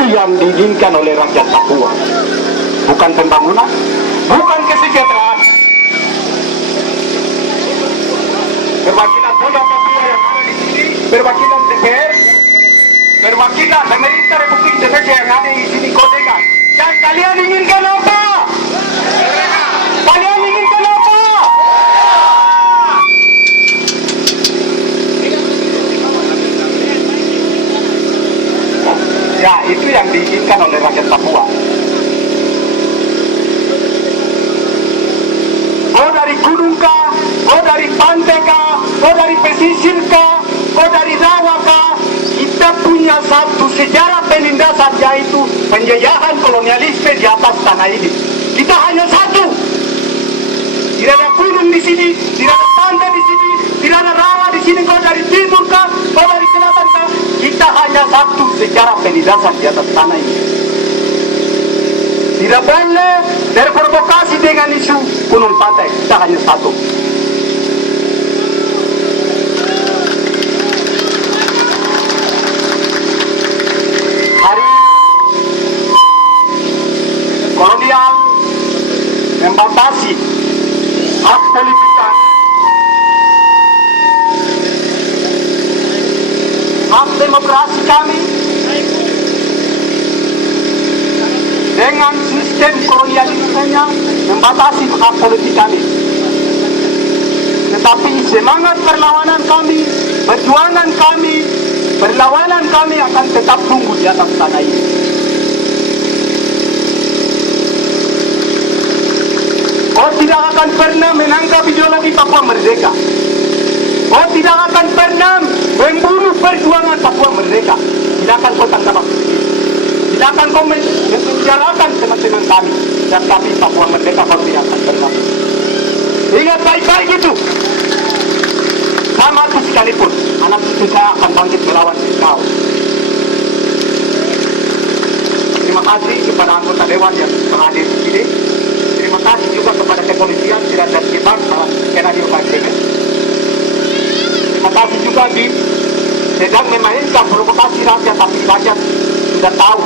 Itu yang diinginkan oleh rakyat Papua. Bukan pembangunan, bukan kesejahteraan. Perwakilan Buddha Papua yang ada di sini, perwakilan DPR, perwakilan pemerintah Republik Indonesia yang ada di sini kodekan. Dan kalian inginkan apa? Kalian inginkan apa? Ya, itu yang diinginkan oleh rakyat Papua. Kau dari gunung kah, kau dari pantai kah, kau dari pesisir kah, kau dari rawa kah, kita punya satu sejarah penindasan, yaitu penjajahan kolonialisme di atas tanah ini. Kita hanya satu. Tidak ada gunung di sini, tidak ada pantai di sini, tidak ada rawa di sini. Kau dari timur kah, kau dari selatan kah, kita hanya satu sejarah penindasan di atas tanah ini. Tidak boleh terprovokasi dengan isu gunung pantai. Kita hanya satu. Hari kolonial membatasi hak politik kami, hak demokrasi kami, dengan sistem kolonialismenya membatasi hak politik kami. Tetapi semangat perlawanan kami, perjuangan kami, perlawanan kami akan tetap tumbuh di atas tanah ini. Kau tidak akan pernah menangkap ideologi Papua Merdeka. Kau tidak akan pernah membunuh perjuangan Papua Merdeka. Tidak akan kau tangkap. Tidak akan kau menjarakan teman-teman kami. Tetapi Papua Merdeka kau tidak akan pernah. Ingat baik-baik itu. Sama itu sekalipun, anak cucu saya akan bangkit melawan kau. Terima kasih kepada anggota Dewan yang hadir di sini. Terima kasih juga kepada kepolisian tidak terjebak salah skenario KPK. Terima kasih juga di sedang memainkan provokasi rakyat, tapi rakyat sudah tahu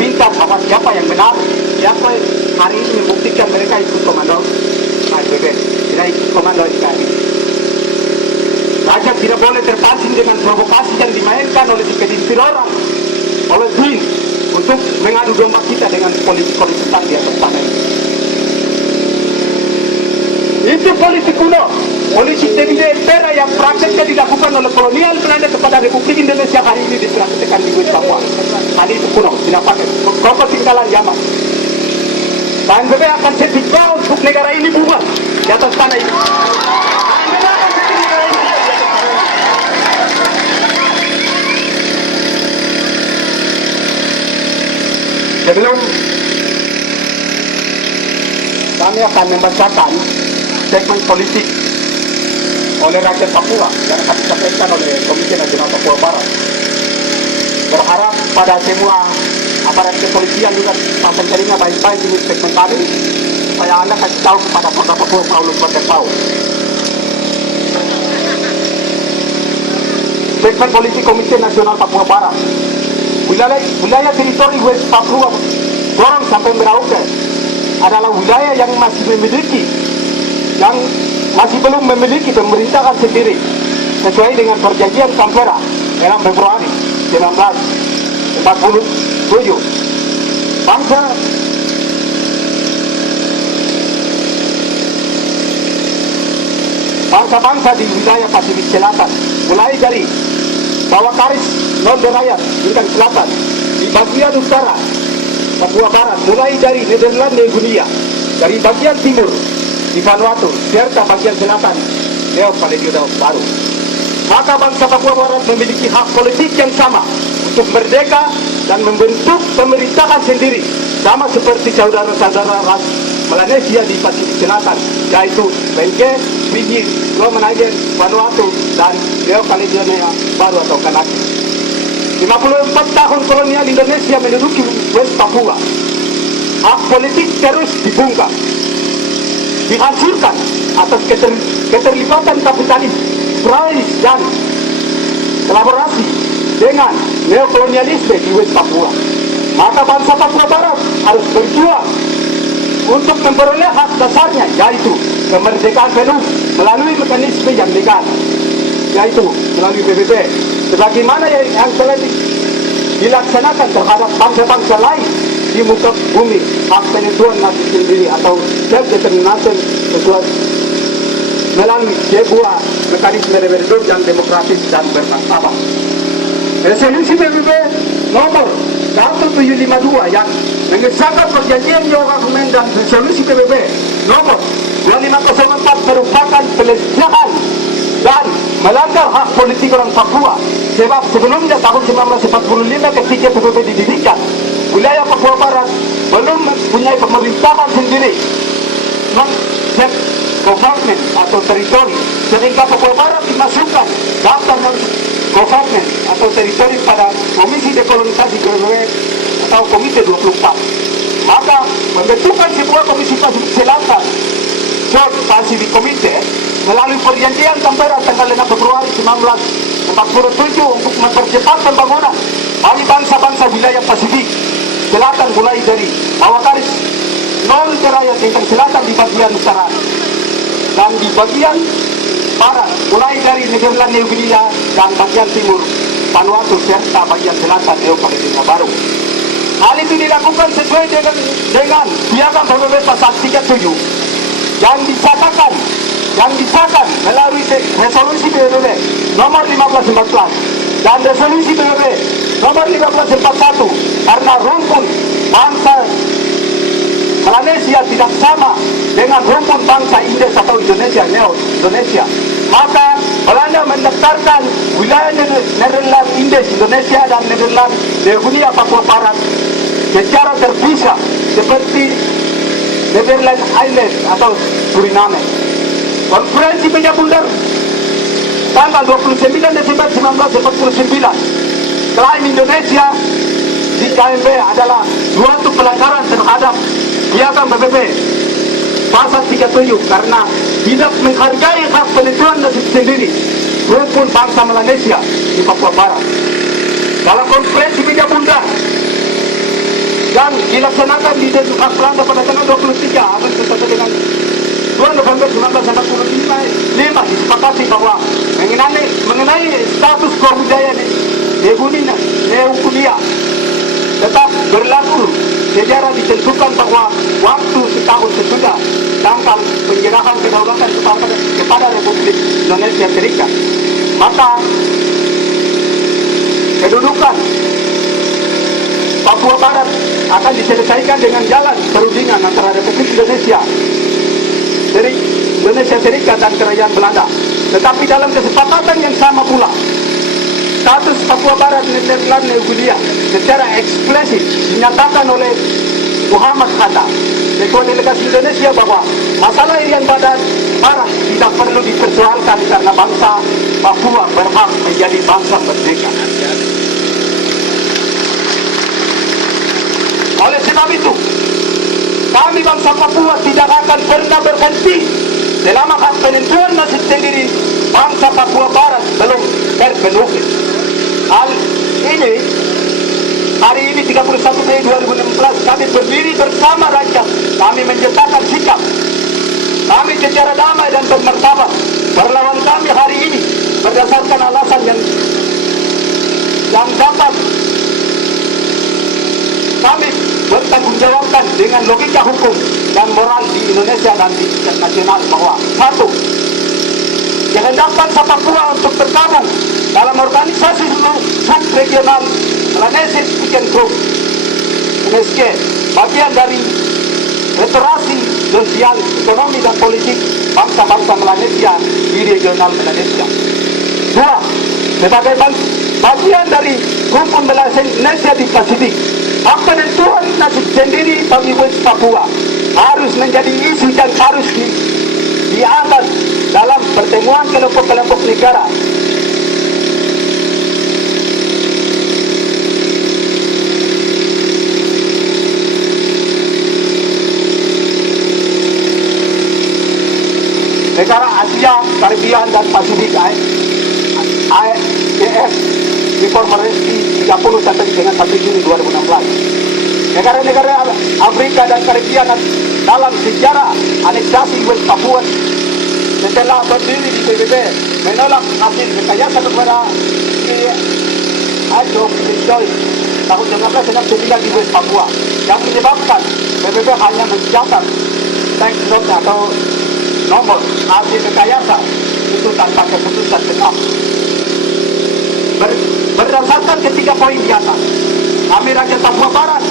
pintar sama siapa yang benar, siapa hari ini membuktikan mereka ikut komando KPK, tidak ikut komando NKRI. Rakyat tidak boleh terpancing dengan provokasi yang dimainkan oleh segelintir orang, oleh Bin, untuk mengadu domba kita dengan politik-politikan di atas tanah ini. Itu politik kuno, politik demi-demi yang prakteknya dilakukan oleh kolonial Belanda kepada Republik Indonesia hari ini dipraktekkan di West Papua. Hari itu kuno, tidak pakai. Kau ketinggalan zaman. KNPB akan setia untuk negara ini bubar di atas tanah ini. KNPB akan setia negara ini. Sebelum kami akan membacakan segmen politik oleh rakyat Papua yang akan disampaikan oleh Komisi Nasional Papua Barat. Berharap pada semua aparat kepolisian juga pasang telinga baik-baik di segmen kami supaya Anda kasih tahu kepada Kota Papua Paulus Waterpau. Segmen politik Komisi Nasional Papua Barat. Wilayah teritori West Papua Gorong sampai Merauke adalah wilayah yang masih belum memiliki pemerintahan sendiri sesuai dengan perjanjian Canberra dalam Februari 1947. Bangsa-bangsa di wilayah Pasifik Selatan, mulai dari bawah garis non derajat bintang selatan, di bagian utara Papua Barat, mulai dari Nederland Guinea, dari bagian timur di Vanuatu, serta bagian selatan Neo Caledonia Baru. Maka bangsa Papua Barat memiliki hak politik yang sama untuk merdeka dan membentuk pemerintahan sendiri, sama seperti saudara-saudara ras Melanesia di Pasifik Selatan, yaitu Benge, Fiji, Roman Island, Vanuatu, dan Neo Caledonia Baru atau Kanaki. 54 tahun kolonial Indonesia menduduki West Papua. Hak politik terus dibungkam, dihancurkan atas keterlibatan kapitalis, imperialis dan kolaborasi dengan neokolonialisme di West Papua. maka bangsa Papua Barat harus berjuang untuk memperoleh hak dasarnya, yaitu kemerdekaan penuh melalui mekanisme yang legal, yaitu melalui PBB, sebagaimana yang telah dilaksanakan terhadap bangsa-bangsa lain di muka bumi. Hak penentuan nasib sendiri atau self-determination melalui sebuah mekanisme referendum yang demokratis dan bermartabat. Resolusi PBB nomor 1752 yang mengesahkan perjanjian Yoga Humen dan resolusi PBB nomor 2504 merupakan pelecehan dan melanggar hak politik orang Papua. Sebab sebelumnya tahun 1945 ketika PBB didirikan, wilayah Papua Barat belum mempunyai pemerintahan sendiri, non-government atau teritori, sehingga Papua Barat dimasukkan daftar non-government atau teritori pada Komisi Dekolonisasi PBB atau Komite 24. Maka membentukkan sebuah Komisi Pasifik Selatan, Short Pacific Committee, melalui perjanjian Canberra tanggal 6 Februari 1947 untuk mempercepat pembangunan bagi bangsa-bangsa wilayah Pasifik Selatan, mulai dari bawah garis non Teraya tingkat selatan di bagian utara dan di bagian barat, mulai dari Nederland, New Guinea dan bagian timur Vanuatu serta bagian selatan New Caledonia Baru. Hal itu dilakukan sesuai dengan piagam PBB pasal 37 yang disahkan melalui resolusi PBB nomor 1514 dan resolusi PBB nomor 1541, karena rumpun bangsa Melanesia tidak sama dengan rumpun bangsa Indes atau Indonesia, Neo-Indonesia. Maka Belanda mendaftarkan wilayah Nederland Indes Indonesia dan Nederland New Guinea Papua Barat secara terpisah seperti Nederland Island atau Suriname. Konferensi Meja Bundar tanggal 29 Desember 1949 klaim Indonesia di KMB adalah suatu pelanggaran terhadap piagam PBB pasal 37 karena tidak menghargai hak penentuan nasib sendiri rumpun bangsa Melanesia di Papua Barat. Dalam konferensi Meja Bundar yang dilaksanakan di Denmark, Belanda pada tanggal 23 Agustus sampai dengan 2 November 1945 disepakati bahwa mengenai status kebudayaan New Guinea tetap berlaku sejarah ditentukan bahwa waktu setahun sesudah tanggal penyerahan kedaulatan kepada Republik Indonesia Serikat, maka kedudukan Papua Barat akan diselesaikan dengan jalan perundingan antara Republik Indonesia Serikat dan Kerajaan Belanda. Tetapi dalam kesepakatan yang sama pula, status Papua Barat Nederland New Guinea secara eksplisit dinyatakan oleh Muhammad Hatta, Ketua Delegasi Indonesia, bahwa masalah Irian Barat tidak perlu dipersoalkan karena bangsa Papua berhak menjadi bangsa merdeka. Oleh sebab itu, kami bangsa Papua tidak akan pernah berhenti selama hak penentuan nasib sendiri bangsa Papua Barat belum terpenuhi. Hal ini, hari ini 31 Mei 2016, kami berdiri bersama rakyat. Kami menyatakan sikap kami secara damai dan bermartabat. Perlawan kami hari ini berdasarkan alasan yang dapat kami bertanggungjawabkan dengan logika hukum dan moral di Indonesia dan di internasional, bahwa satu, kehendak bangsa Papua untuk bergabung dalam organisasi subregional Melanesia Chicken Group MSG, bagian dari restorasi sosial, ekonomi dan politik bangsa-bangsa Melanesia di regional Melanesia. Dua, sebagai bagian dari rumpun Melanesia di Pasifik, hak penentuan nasib sendiri bagi Papua harus menjadi isu yang harus diangkat dalam pertemuan kelompok-kelompok negara. Negara Asia, Karibia dan Pasifik, ASEAN, Reformasi 30 sampai dengan 1 Juni 2016. Negara-negara Afrika dan Karibia dalam sejarah aneksasi West Papua setelah berdiri di PBB menolak hasil rekayasa negara di Adolf Hitler tahun 1969 di West Papua yang menyebabkan PBB hanya mencatat teks note atau nomor hasil rekayasa itu tanpa keputusan tetap. Berdasarkan ketiga poin di atas, kami rakyat Papua Barat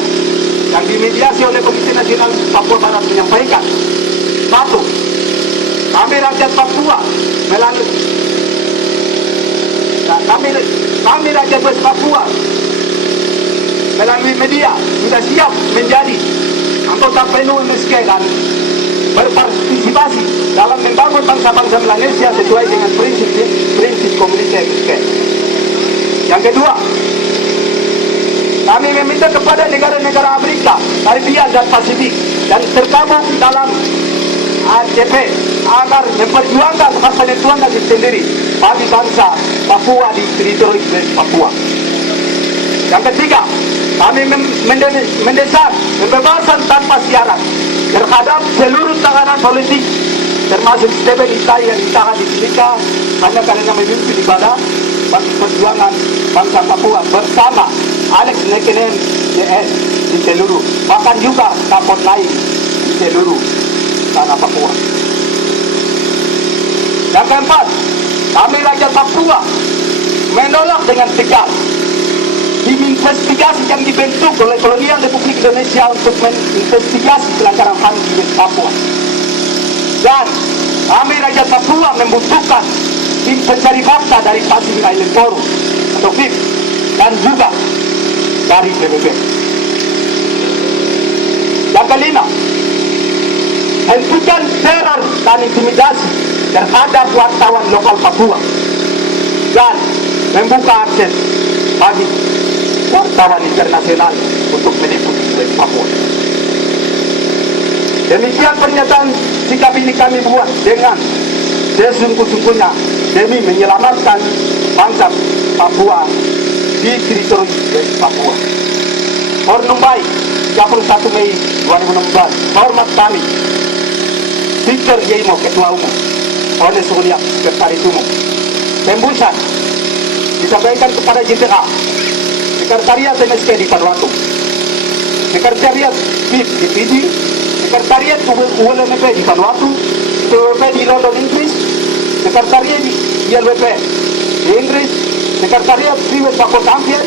yang dimediasi oleh Komite Nasional Papua Barat menyampaikan, 1. Kami rakyat Papua melalui kami rakyat West Papua melalui media sudah siap menjadi anggota penuh MSK dan berpartisipasi dalam membangun bangsa-bangsa Melanesia sesuai dengan prinsip komunitas MSK. Yang kedua, kami meminta kepada negara-negara Afrika, Karibia dan Pasifik dan tergabung dalam ACP agar memperjuangkan hak penentuan nasib sendiri bagi bangsa Papua di teritori Papua. Yang ketiga, kami mendesak pembebasan tanpa syarat terhadap seluruh tahanan politik termasuk Stephen Itai yang ditahan di Timika hanya karena memimpin ibadah bagi perjuangan bangsa Papua bersama Alex Nekenen JS di seluruh, bahkan juga Kapot lain di seluruh tanah Papua. Yang keempat, kami rakyat Papua menolak dengan tegas tim investigasi yang dibentuk oleh Kolonial Republik Indonesia untuk menginvestigasi pelanggaran HAM di Papua. Dan kami rakyat Papua membutuhkan tim pencari fakta dari Pacific Island Forum atau PIF dan juga dari PBB. Yang kelima, hentikan teror dan intimidasi terhadap wartawan lokal Papua dan membuka akses bagi wartawan internasional untuk meliput West Papua. Demikian pernyataan sikap ini kami buat dengan sesungguh-sungguhnya demi menyelamatkan bangsa Papua di teritori West Papua. Hornumbai 31 Mei 2016. Hormat kami Victor Yeimo, Ketua Umum, oleh Surya Sekretaris Umum. Tembusan disampaikan kepada JTA, Sekretariat MSK di Vanuatu, Sekretariat PIF di Fiji, Sekretariat ULMP di Vanuatu, ULMP di London, Inggris, Sekretariat di ILWP di Inggris, Sekretariat Free West Papua Champion,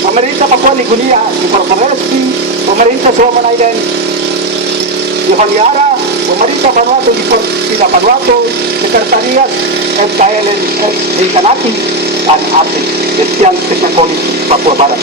pemerintah Papua Niguinea di Provinsi, pemerintah Solomon Island di Honiara, pemerintah Vanuatu di Provinsi Vanuatu, Sekretariat FKLN di Kanaki dan API. Sekian Teknik Polisi Papua Barat.